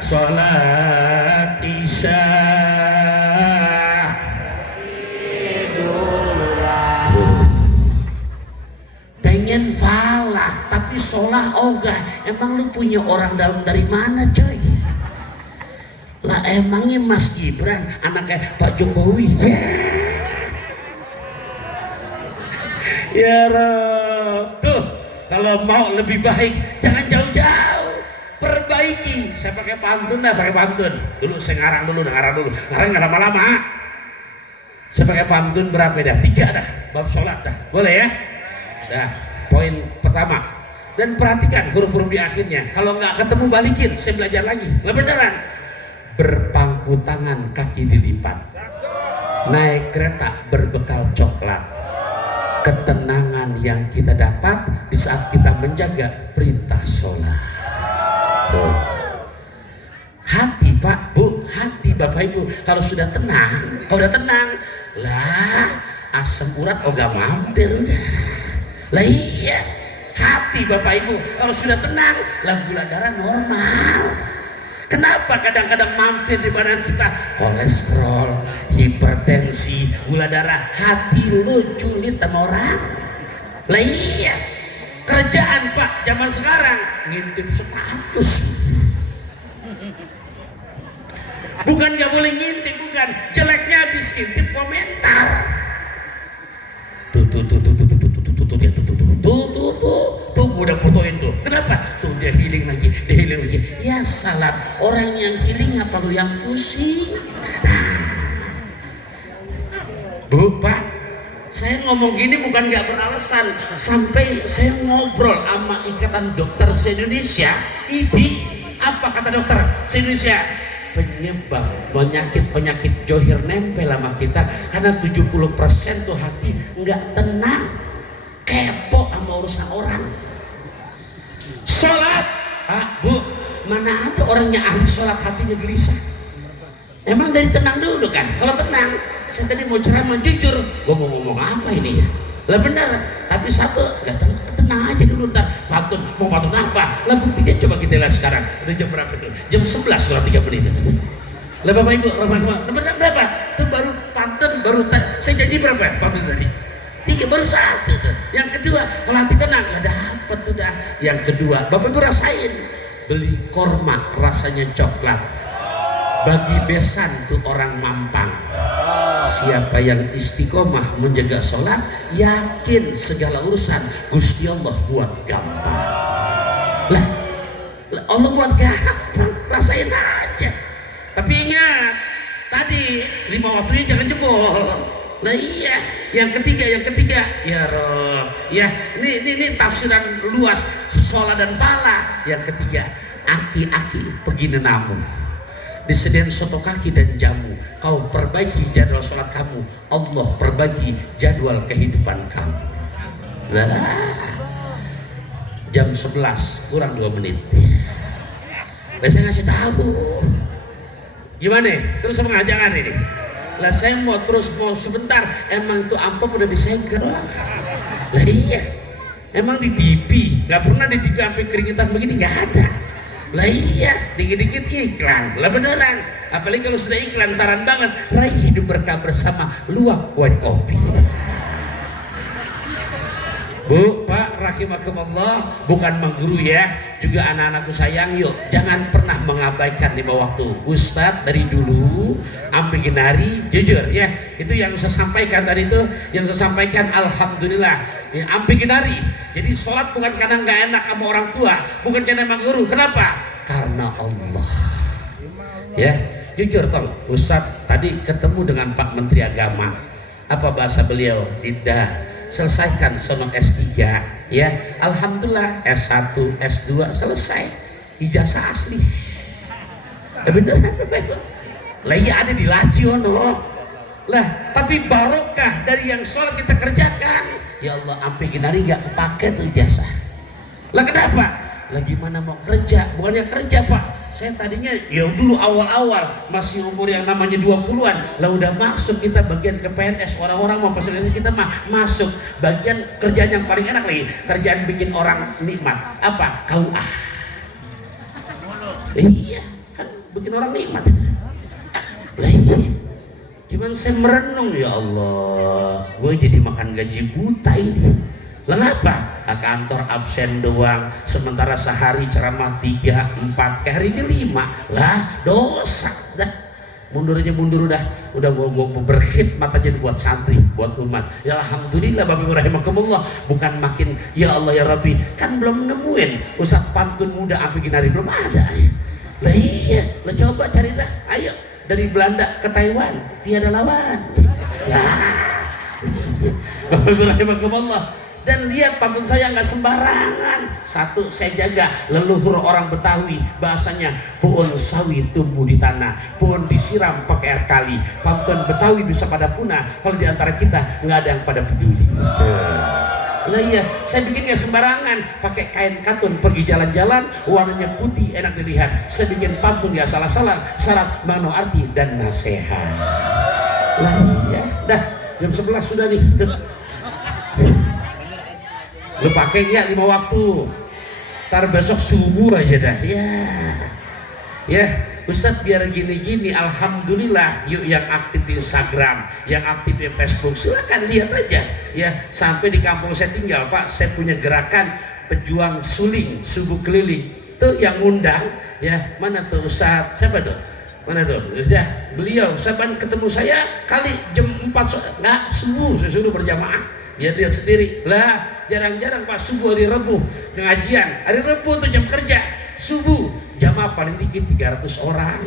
sholat isya pengen falah tapi sholah ogah. Emang lu punya orang dalam dari mana coy? Lah emangnya Mas Gibran anaknya Pak Jokowi? Ya Rob, tuh kalau mau lebih baik jangan jauh-jauh, perbaiki. Saya pakai pantun dah, pakai pantun. Dulu saya ngarang dulu ngarang nggak lama-lama. Saya pakai pantun berapa dah? 3 dah, bab sholat dah, boleh ya? Dah, poin pertama. Dan perhatikan huruf-huruf di akhirnya. Kalau nggak ketemu balikin, saya belajar lagi. Lah beneran. Berpangku tangan kaki dilipat, naik kereta berbekal coklat, ketenangan yang kita dapat di saat kita menjaga perintah sholat. Tuh. Hati Pak, Bu, hati Bapak Ibu. Kalau sudah tenang, lah asam urat ogah mampir udah. Lah iya, hati Bapak Ibu kalau sudah tenang, lah gula darah normal. Kenapa kadang-kadang mampir di badan kita kolesterol, hipertensi, gula darah? Hati lu julid sama orang. Lah iya, kerjaan Pak zaman sekarang ngintip status. Bukan nggak boleh ngintip, bukan, jeleknya habis ngintip komentar. Tuh udah fotoin tuh. Kenapa? Tuh dia healing lagi. Ya salam, orang yang healing apa lu yang pusing? Bu, Pak, saya ngomong gini bukan nggak beralasan. Sampai saya ngobrol sama Ikatan Dokter se-Indonesia, IDI. Apa kata dokter se-Indonesia? Penyebab penyakit johir nempel sama kita karena 70% tuh hati nggak tenang, kepo sama urusan orang. Sholat, Bu, mana ada orang yang ahli sholat hatinya gelisah? Emang dari tenang dulu kan? Kalau tenang, saya tadi mau ceramah jujur, gua mau ngomong apa ini ya? Lah benar, tapi satu, tenang aja dulu ntar pantun, mau pantun apa? Lah buktinya coba kita lihat sekarang. Udah jam berapa itu? Jam 11 kurang 3 menit. Lah Bapak Ibu, benar berapa? Itu baru pantun, saya janji berapa pantun tadi? 3, baru 1 tuh. Yang kedua, kalau hati tenang, lah dapet tuh dah. Yang kedua, Bapak Ibu rasain, beli korma rasanya coklat. Bagi besan tuh orang mampang. Siapa yang istiqomah menjaga sholat, yakin segala urusan Gusti Allah buat gampang. Lah Allah buat gampang, rasain aja. Tapi ingat, tadi 5 waktunya jangan jebol. Lah iya, yang ketiga, ya Rob, ya ini tafsiran luas sholat dan falah. Yang ketiga, aki-aki pergi nenamu. Disediain soto kaki dan jamu, kau perbaiki jadwal sholat kamu, Allah perbaiki jadwal kehidupan kamu. Lah, jam 11 kurang 2 menit. Lah saya ngasih tahu. Gimana? Terus sama ngajangan ini. Lah saya mau sebentar, emang itu amplop udah disegel. Lah iya, emang di TV, nggak pernah di TV sampai keringetan begini, nggak ada. Lah iya, dikit-dikit iklan. Lah beneran, apalagi kalau sudah iklan taran banget. Raih hidup berkah bersama Luwak White Kopi. Bu, Pak, rahimakumullah, bukan mengguru ya, juga anak-anakku sayang, yuk jangan pernah mengabaikan 5 waktu. Ustadz dari dulu sampai genari, jujur ya, itu yang saya sampaikan tadi itu, yang saya sampaikan alhamdulillah, ya, sampai genari. Jadi sholat bukan karena nggak enak sama orang tua, bukan karena mengguru. Kenapa? Karena Allah. Ya, jujur tong, Ustadz tadi ketemu dengan Pak Menteri Agama. Apa bahasa beliau? Tidak. Selesaikan sono S3 ya, alhamdulillah S1 S2 selesai, ijazah asli. Beneran lah, iya ada di Laciono lah, tapi barokah dari yang sholat kita kerjakan. Ya Allah, sampai ginari gak kepake tuh ijazah lah. Kenapa? Lah gimana mau kerja? Bukannya kerja Pak, saya tadinya ya dulu awal-awal masih umur yang namanya 20-an lah udah masuk kita bagian ke PNS. Orang-orang mau pesan kita mah masuk bagian kerjaan yang paling enak lagi, kerjaan bikin orang nikmat. Apa? KUA. Iya kan, bikin orang nikmat lah. Iya, cuman saya merenung, ya Allah, gue jadi makan gaji buta ini. Kenapa? Kantor absen doang, sementara sehari ceramah 3, 4, kayak hari ini 5 lah, dosa dah. Mundur aja mundur udah gua berkhidmat aja buat santri, buat umat. Ya alhamdulillah Bapak Ibu rahimakumullah, bukan makin ya Allah ya Rabbi, kan belum nemuin Ustaz pantun muda sampai ginari, belum ada ya. Lah iya, lah coba cari dah, ayo dari Belanda ke Taiwan tiada lawan. Lah Bapak Ibu rahimakumullah. Dan lihat pantun saya nggak sembarangan. Satu, saya jaga leluhur orang Betawi, bahasanya pohon sawi tumbuh di tanah, pohon disiram pakai air kali. Pantun Betawi bisa pada punah kalau diantara kita nggak ada yang pada peduli. Lah iya, saya bikinnya sembarangan, pakai kain katun pergi jalan-jalan, warnanya putih enak dilihat. Saya bikin pantun ya salah-salah, syarat mano arti dan nasihat. Lah iya, dah jam 11 sudah nih. Lu pakai ya 5 waktu, ntar besok subuh aja dah. Ya Ustadz biar gini-gini, alhamdulillah. Yuk yang aktif di Instagram, yang aktif di Facebook, silakan lihat aja ya. Sampai di kampung saya tinggal Pak, saya punya gerakan pejuang suling, subuh keliling tuh yang ngundang ya. Mana tuh Ustadz siapa tuh? Mana tuh? Ya, beliau saban ketemu saya kali jam 4 nggak subuh, saya suruh berjamaah. Ya dia sendiri lah, jarang-jarang Pak subuh hari Rabu pengajian, hari Rabu tuh jam kerja subuh, jamaah paling dikit 300 orang,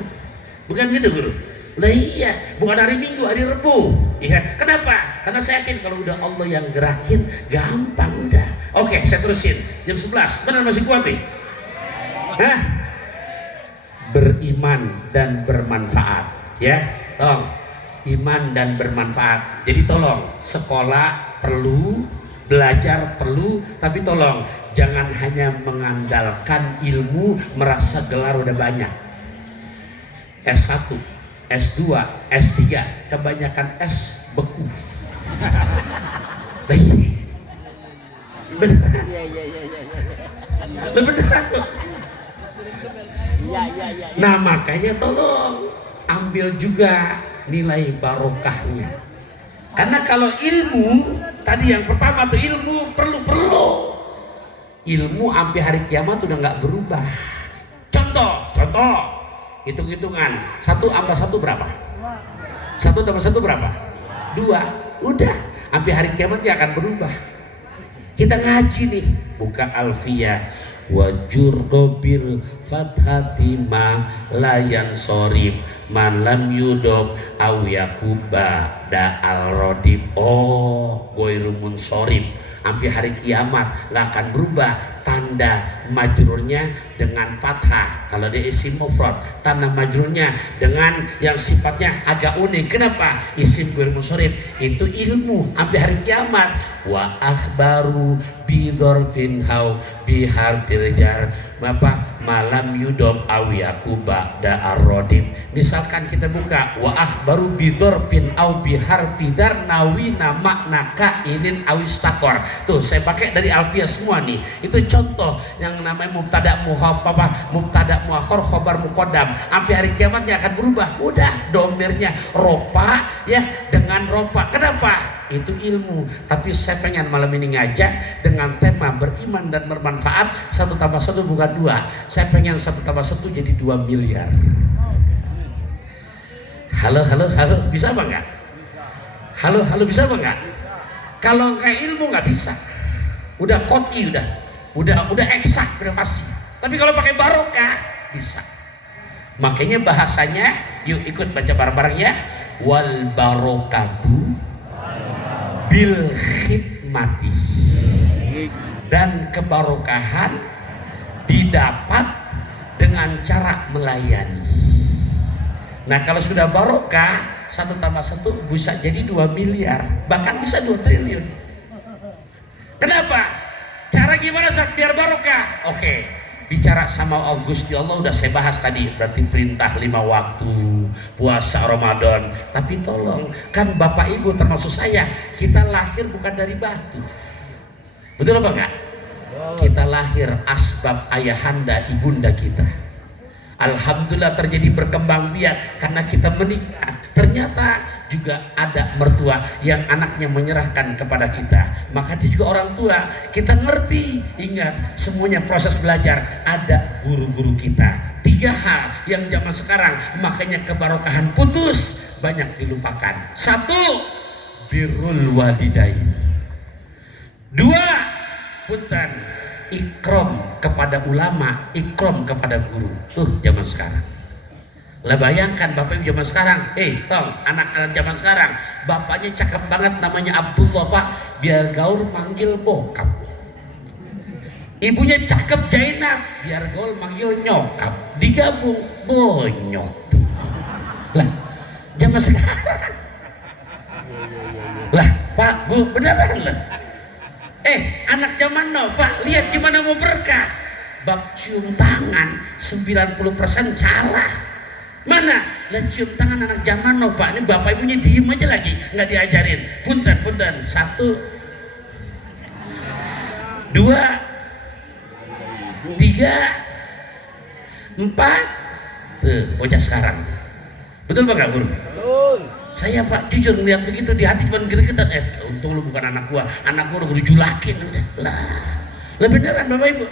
bukan gitu guru? Lah iya, bukan hari Minggu, hari Rabu. Iya, kenapa? Karena saya yakin kalau udah Allah yang gerakin, gampang udah. Oke, saya terusin jam 11, benar masih kuat nih? Hah? Beriman dan bermanfaat ya, tolong iman dan bermanfaat. Jadi tolong sekolah perlu, belajar perlu, tapi tolong jangan hanya mengandalkan ilmu merasa gelar udah banyak. S1, S2, S3, kebanyakan S beku. Beneran? Beneran kok. Nah makanya tolong ambil juga nilai barokahnya. Karena kalau ilmu tadi yang pertama tuh ilmu perlu ilmu sampai hari kiamat udah nggak berubah. Contoh hitung-hitungan 1 tambah 1 berapa? 1 tambah 1 berapa? 2. Udah sampai hari kiamat dia akan berubah. Kita ngaji nih, buka Alfiyah, wajur robil fathati ma layan sorib malam yudob awyakuba da al rodib. Oh goirumun sorib, sampai hari kiamat nggak akan berubah tanda majrurnya dengan fathah kalau dia isim mufrad, tanda majrurnya dengan yang sifatnya agak unik. Kenapa? Isim goirumun sorib itu ilmu sampai hari kiamat. Wa akhbaru bidorfin hau bihar dirjar apa malam yudob awiyakuba da arrodib. Misalkan kita buka wa akhbaru bidorfin au bihar fidar nawi nama naka inin awistakor. Tuh saya pakai dari Alfiyah semua nih. Itu contoh yang namanya mubtada muakhar khobar muqaddam. Sampai hari kiamatnya akan berubah. Udah domirnya ropa ya dengan ropa. Kenapa? Itu ilmu. Tapi saya pengen malam ini ngajak dengan tema beriman dan bermanfaat. 1 tambah 1 bukan 2. Saya pengen 1 tambah 1 jadi 2 miliar. Halo bisa apa enggak? Halo bisa apa enggak? Kalau kayak ilmu nggak bisa. Udah koti udah eksak, udah pasti. Tapi kalau pakai barokah bisa. Makanya bahasanya, yuk ikut baca bareng-bareng ya. Wal barokatu bil khidmati, dan kebarokahan didapat dengan cara melayani. Nah kalau sudah barokah, 1 tambah 1 bisa jadi 2 miliar, bahkan bisa 2 triliun. Kenapa? Cara gimana saat biar barokah? Oke, bicara sama Gusti Allah udah saya bahas tadi, berarti perintah 5 waktu, puasa Ramadan. Tapi tolong, kan Bapak Ibu termasuk saya, kita lahir bukan dari batu. Betul apa enggak? Kita lahir asbab ayahanda ibunda kita. Alhamdulillah terjadi berkembang biak karena kita menikah. Ternyata juga ada mertua yang anaknya menyerahkan kepada kita, maka dia juga orang tua. Kita ngerti, ingat semuanya proses belajar. Ada guru-guru kita. 3 hal yang zaman sekarang makanya kebarokahan putus banyak dilupakan. 1, birrul walidain. 2, punten, ikram kepada ulama, ikram kepada guru. Tuh zaman sekarang. Lah bayangkan Bapak Ibu zaman sekarang, tong anak-anak zaman sekarang, bapaknya cakep banget namanya Abdullah Pak, biar gaul manggil bokap. Ibunya cakep Jainab, biar gaul manggil nyokap. Digabung bonyot. Lah zaman sekarang. Lah Pak, Bu, beneran lah. Anak zaman now Pak, lihat gimana mau berkah. Bab cium tangan 90% salah. Mana? Lah cium tangan anak zaman now Pak, ini bapak ibunya diem aja lagi, nggak diajarin. Punten, 1, 2, 3, 4. Tuh bocah sekarang. Betul Pak Guru? Betul. Saya Pak jujur melihat begitu di hati cuma gregetan. Untung lu bukan anak gua udah dijulakin udah. Lah beneran Bapak Ibu.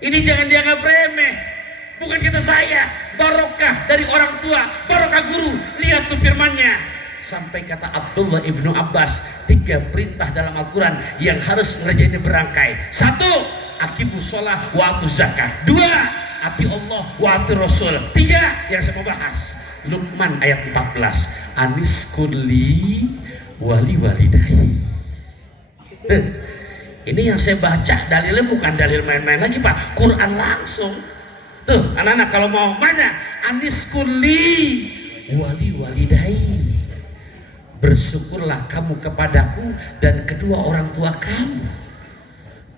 Ini jangan dianggap remeh. Bukan kita saya, barokah dari orang tua, barokah guru. Lihat tuh firmannya. Sampai kata Abdullah ibnu Abbas, 3 perintah dalam Al-Quran yang harus ngerjainnya berangkai. 1, aqibus sholah wa atuz zakah. 2, ati Allah wa ati Rasul. 3 yang saya mau bahas, Luqman ayat 14, anis kulli wali walidai. Ini yang saya baca dalilnya bukan dalil main-main lagi Pak, Quran langsung. Tuh anak-anak kalau mau mana, anis kulli wali walidai, bersyukurlah kamu kepadaku dan kedua orang tua kamu.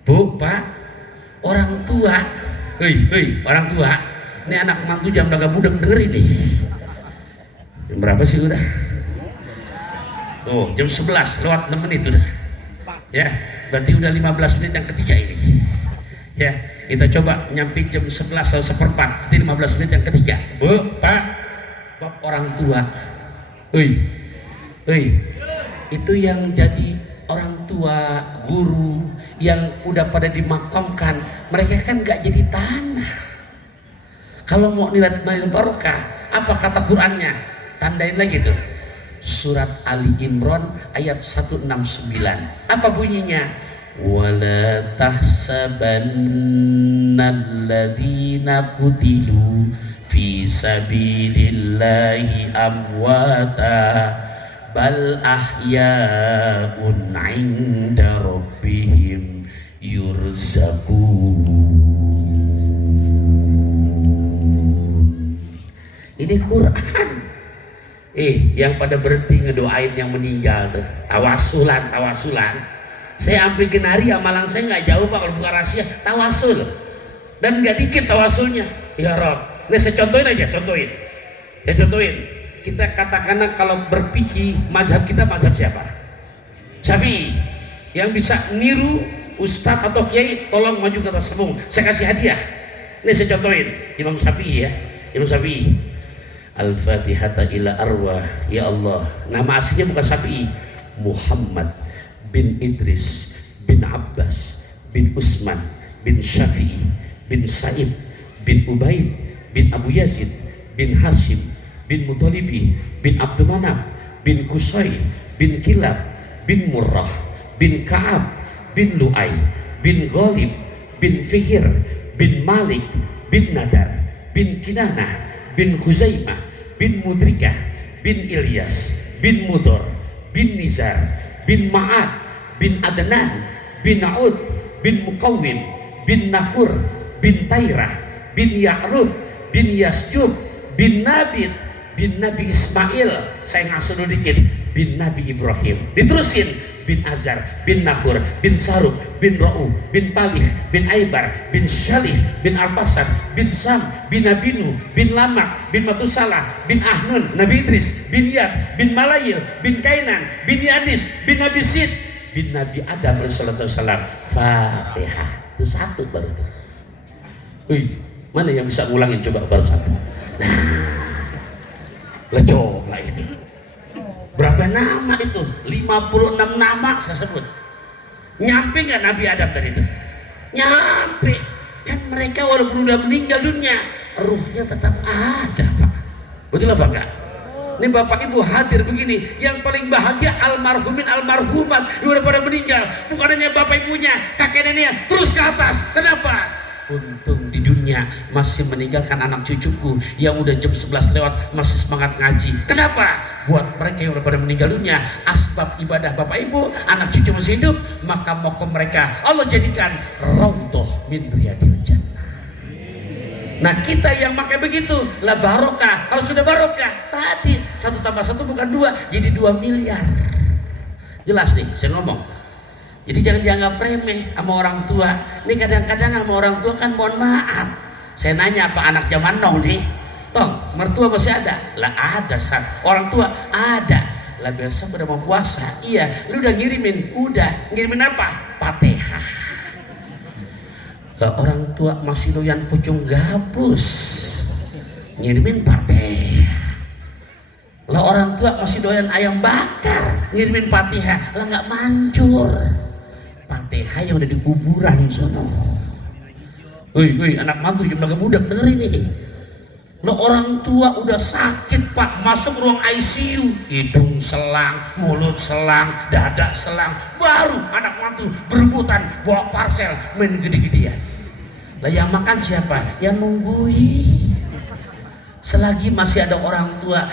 Bu, Pak, orang tua, orang tua, ini anak mantu jam dagang budeg dengerin nih. Jam berapa sih udah? Oh, jam 11 lewat 6 menit udah. Ya, berarti udah 15 menit yang ketiga ini. Ya, kita coba nyampe jam 11:04, berarti 15 menit yang ketiga. Bu, Pak, bab orang tua. Itu yang jadi orang tua, guru yang udah pada dimakamkan, mereka kan gak jadi tanah. Kalau mau nilai barokah, apa kata Qurannya? Tandain lagi tuh. Surat Ali Imran ayat 169. Apa bunyinya? Wala tahsabannalladzina qutilu fi sabilillahi amwata bal ahya'un 'inda rabbihim yurzaqun. Ini Quran. Yang pada berhenti ngedoain yang meninggal tuh, tawasulan. Saya sampai Genari amalan saya nggak jauh Pak, kalau bukan rahasia tawasul, dan nggak dikit tawasulnya. Ya Rob, nih saya contohin. Kita katakan kalau berpikir mazhab kita, mazhab siapa? Syafi'i. Yang bisa niru ustadz atau kiai, tolong maju ke atas panggung, saya kasih hadiah. Nih saya contohin Imam Syafi'i ya, Imam Syafi'i. Al-Fatihata ila arwah ya Allah. Nama aslinya bukan Syafi'i, Muhammad bin Idris bin Abbas bin Usman bin Syafi'i bin Sa'id bin Ubaid bin Abu Yazid bin Hashim bin Mutalibi bin Abdul Manaf bin Qusay bin Kilab bin Murrah bin Ka'ab bin Lu'ay bin Ghalib bin Fihir bin Malik bin Nadar bin Kinanah bin Khuzaimah bin Mudrikah bin Ilyas bin Mudor bin Nizar bin Ma'ad bin Adnan bin Na'ud bin Muqawwim bin Nahur bin Tairah bin Ya'rub bin Yasjub bin Nabit bin Nabi Ismail, saya ngasuh dikit, bin Nabi Ibrahim. Diterusin bin Azar, bin Nakhur, bin Saruk, bin Ra'u, bin Palih, bin Aibar, bin Syalih, bin Al-Fasad, bin Sam, bin Nabinu, bin Lamak, bin Matusalah, bin Ahnun, Nabi Idris, bin Yad, bin Malayil, bin Kainan, bin Yanis, bin Nabi Sid, bin Nabi Adam alaihissalam. Fatihah. Itu satu baru itu. Wih, mana yang bisa ngulangin, coba baru satu. Nah, lah coba ini. Berapa nama itu? 56 nama saya sebut. Nyampe nggak Nabi Adam tadi itu? Nyampe. Kan mereka walaupun udah meninggal dunia, ruhnya tetap ada, Pak. Betul apa enggak? Ini Bapak Ibu hadir begini, yang paling bahagia almarhumin almarhumat yang udah pada meninggal, bukan hanya Bapak Ibunya, kakek neneknya, terus ke atas. Kenapa? Untung di dunia masih meninggalkan anak cucuku yang udah jam 11 lewat masih semangat ngaji. Kenapa? Buat mereka yang udah pada meninggal dunia, asbab ibadah Bapak Ibu, anak cucu masih hidup, maka mokom mereka Allah jadikan raudhah min riyadil jannah. Nah kita yang pakai begitu lah barokah. Kalau sudah barokah tadi 1 tambah 1 bukan 2, jadi 2 miliar. Jelas nih saya ngomong. Jadi jangan dianggap remeh sama orang tua. Ini kadang-kadang sama orang tua kan mohon maaf. Saya nanya apa anak zaman now nih, Tong, mertua masih ada? Lah ada, Sat. Orang tua ada. Lah besok udah mau puasa. Iya, lu udah ngirimin? Udah. Ngirimin apa? Fatihah. Lah orang tua masih doyan pucung gabus, ngirimin Fatihah. Lah orang tua masih doyan ayam bakar, ngirimin Fatihah. Lah nggak manjur. Fatihah yang udah di kuburan sono. Woi, anak mantu jam budak dengerin ini. Lo orang tua udah sakit Pak, masuk ruang ICU, hidung selang, mulut selang, dada selang, baru anak mantu berebutan bawa parcel main gede-gedean. Lah yang makan siapa? Yang nungguin. Selagi masih ada orang tua,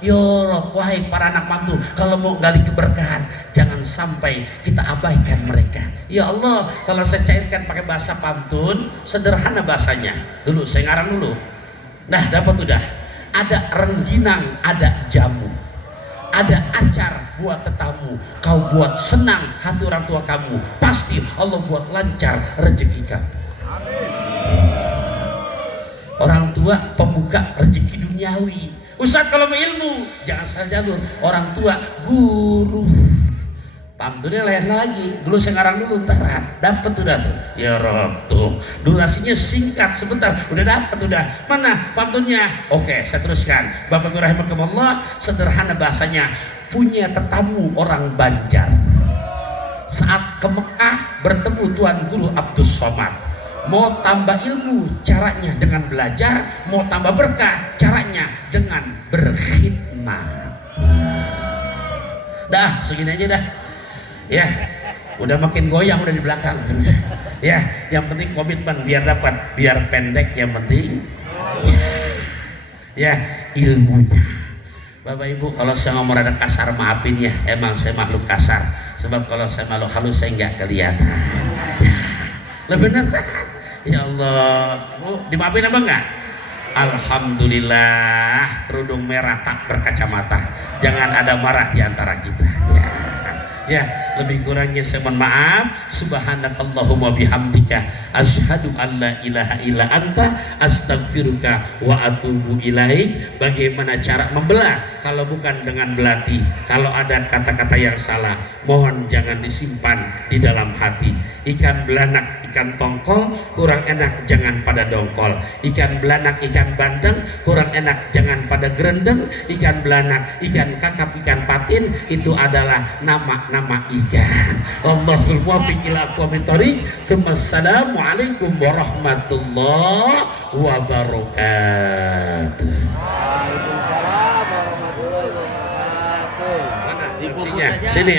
ya Rob, wahai para anak mantu, kalau mau gali keberkahan, jangan sampai kita abaikan mereka. Ya Allah, kalau saya cairkan pakai bahasa pantun, sederhana bahasanya. Dulu saya ngarang dulu. Nah, dapat udah. Ada rengginang, ada jamu. Ada acar buat tetamu, kau buat senang hati orang tua kamu. Pasti Allah buat lancar rezeki kamu. Orang tua pembuka rezeki duniawi. Ustadz kalau mau ilmu jangan salah jalur. Orang tua guru. Pantunnya lain lagi. Dulu saya ngarang dulu ntaran. Dapat udah tuh. Ya Rob tuh. Durasinya singkat sebentar. Udah dapat udah. Mana pantunnya? Oke, saya teruskan. Bapak Ibu rahimakumullah, sederhana bahasanya. Punya tetamu orang Banjar. Saat ke Mekah bertemu Tuan Guru Abdus Somad. Mau tambah ilmu caranya dengan belajar, mau tambah berkah caranya dengan berkhidmat. Dah segini aja dah. Ya, udah makin goyang udah di belakang. Ya, yang penting komitmen biar dapat, biar pendek yang penting. Ya, ilmunya. Bapak Ibu, kalau saya ngomong rada kasar maafin ya, emang saya makhluk kasar. Sebab kalau saya makhluk halus saya nggak kelihatan. Lah bener. Ya Allah, Bu, dimaafin apa enggak? Alhamdulillah, kerudung merah tak berkacamata. Jangan ada marah di antara kita. Ya, lebih kurangnya saya mohon maaf. Subhanakallahumma bihamdika asyhadu an la ilaha illa anta astaghfiruka wa atubu ilaik. Bagaimana cara membelah kalau bukan dengan belati? Kalau ada kata-kata yang salah, mohon jangan disimpan di dalam hati. Ikan belanak, ikan tongkol kurang enak jangan pada dongkol. Ikan belanak, ikan bandeng kurang enak jangan pada gerendeng. Ikan belanak, ikan kakap, ikan patin itu adalah nama-nama ikan. Allahul muwaffiq ila aqwamit thoriq. Assalamualaikum warahmatullahi wabarakatuh. Waalaikumsalam warahmatullahi wabarakatuh. Mana? Sini.